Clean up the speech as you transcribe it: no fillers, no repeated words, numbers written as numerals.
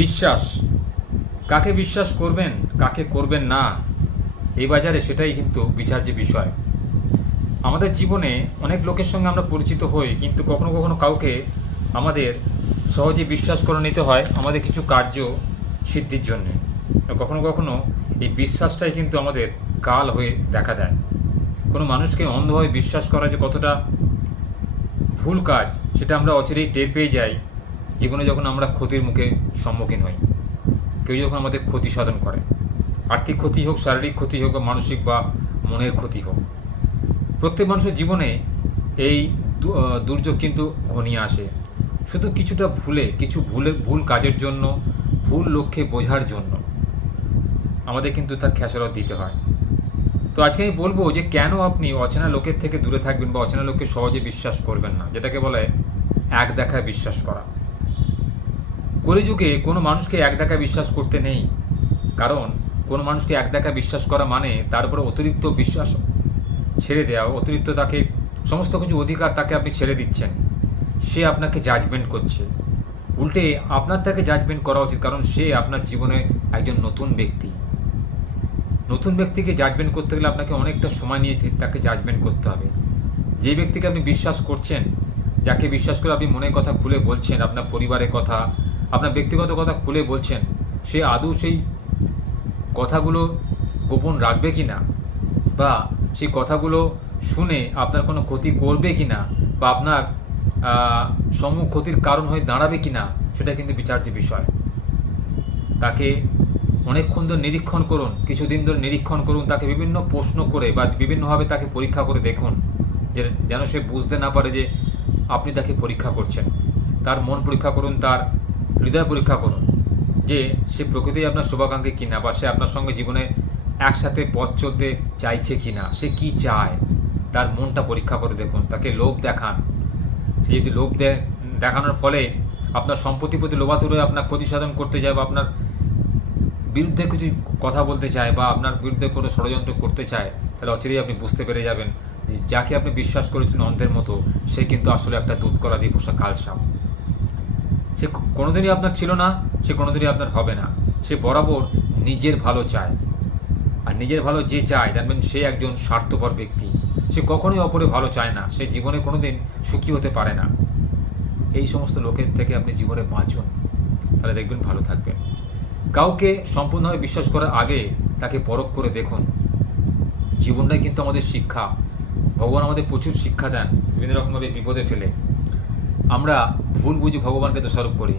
বিশ্বাস, কাকে বিশ্বাস করবেন কাকে করবেন না এই বাজারে সেটাই কিন্তু বিচার্য বিষয়। আমাদের জীবনে অনেক লোকের সঙ্গে আমরা পরিচিত হই, কিন্তু কখনো কখনো কাউকে আমাদের সহজে বিশ্বাস করে নিতে হয় আমাদের কিছু কার্য সিদ্ধির জন্যে। কখনো কখনো এই বিশ্বাসটাই কিন্তু আমাদের কাল হয়ে দেখা দেয়। কোনো মানুষকে অন্ধভাবে বিশ্বাস করা যে কতটা ভুল কাজ সেটা আমরা অচিরেই টের পেয়ে যাই জীবনে যখন আমরা ক্ষতির মুখে সম্মুখীন হই। কেউ যখন আমাদের ক্ষতি সাধন করে, আর্থিক ক্ষতি হোক, শারীরিক ক্ষতি হোক, বা মানসিক বা মনের ক্ষতি হোক, প্রত্যেক মানুষের জীবনে এই দুর্যোগ কিন্তু ঘনিয়ে আসে শুধু কিছুটা ভুল কাজের জন্য, ভুল লক্ষ্যে বোঝার জন্য আমাদের কিন্তু তার খেসারত দিতে হয়। তো আজকে আমি বলবো যে কেন আপনি অচেনা লোকের থেকে দূরে থাকবেন বা অচেনা লোককে সহজে বিশ্বাস করবেন না, যেটাকে বলে এক দেখায় বিশ্বাস করা। কলিযুগে কোনো মানুষকে এক দেখায় বিশ্বাস করতে নেই, কারণ কোনো মানুষকে এক দেখায় বিশ্বাস করা মানে তার উপরে অতিরিক্ত বিশ্বাস ছেড়ে দেওয়া, অতিরিক্ত তাকে সমস্ত কিছু অধিকার তাকে আপনি ছেড়ে দিচ্ছেন। সে আপনাকে জাজমেন্ট করছে, উল্টে আপনার তাকে জাজমেন্ট করা উচিত, কারণ সে আপনার জীবনে একজন নতুন ব্যক্তি। নতুন ব্যক্তিকে জাজমেন্ট করতে গেলে আপনাকে অনেকটা সময় নিয়ে তাকে জাজমেন্ট করতে হবে। যে ব্যক্তিকে আপনি বিশ্বাস করছেন, যাকে বিশ্বাস করে আপনি মনের কথা খুলে বলছেন, আপনার পরিবারের কথা, আপনার ব্যক্তিগত কথা খুলে বলছেন, সে আদৌ সেই কথাগুলো গোপন রাখবে কি না, বা সেই কথাগুলো শুনে আপনার কোনো ক্ষতি করবে কি না, বা আপনার সমূহ ক্ষতির কারণ হয়ে দাঁড়াবে কি না, সেটা কিন্তু বিচার্য বিষয়। তাকে অনেকক্ষণ ধরে নিরীক্ষণ করুন, কিছুদিন ধরে নিরীক্ষণ করুন, তাকে বিভিন্ন প্রশ্ন করে বা বিভিন্নভাবে তাকে পরীক্ষা করে দেখুন, যেন সে বুঝতে না পারে যে আপনি তাকে পরীক্ষা করছেন। তার মন পরীক্ষা করুন, তার হৃদয় পরীক্ষা করুন, যে সে প্রকৃতিই আপনার শুভাকাঙ্ক্ষী কিনা, বা সে আপনার সঙ্গে জীবনে একসাথে পথ চলতে চাইছে কিনা, সে কি চায়, তার মনটা পরীক্ষা করে দেখুন। তাকে লোভ দেখান, সে যদি লোভ দেখানোর ফলে আপনার সম্পত্তির প্রতি লোভাতুর হয়ে আপনার ক্ষতি সাধন করতে যায়, বা আপনার বিরুদ্ধে কিছু কথা বলতে চায়, বা আপনার বিরুদ্ধে কোনো ষড়যন্ত্র করতে চায়, তাহলে অচিরেই আপনি বুঝতে পেরে যাবেন যে যাকে আপনি বিশ্বাস করেছেন অন্ধের মতো, সে কিন্তু আসলে একটা দুধ কলা দিয়ে পোষা কালসাপ। সে কোনোদিনই আপনার ছিল না, সে কোনোদিনই আপনার হবে না। সে বরাবর নিজের ভালো চায়, আর নিজের ভালো যে চায় জানবেন সে একজন স্বার্থপর ব্যক্তি। সে কখনোই অপরের ভালো চায় না, সে জীবনে কোনোদিন সুখী হতে পারে না। এই সমস্ত লোকের থেকে আপনি জীবনে বাঁচুন, তাহলে দেখবেন ভালো থাকবেন। কাউকে সম্পূর্ণভাবে বিশ্বাস করার আগে তাকে পরখ করে দেখুন। জীবনটাই কিন্তু আমাদের শিক্ষা। ভগবান আমাদের প্রচুর শিক্ষা দেন, বিভিন্ন রকমভাবে বিপদে ফেলে আমরা ভুল বুঝি ভগবানকে দোষারোপ করি।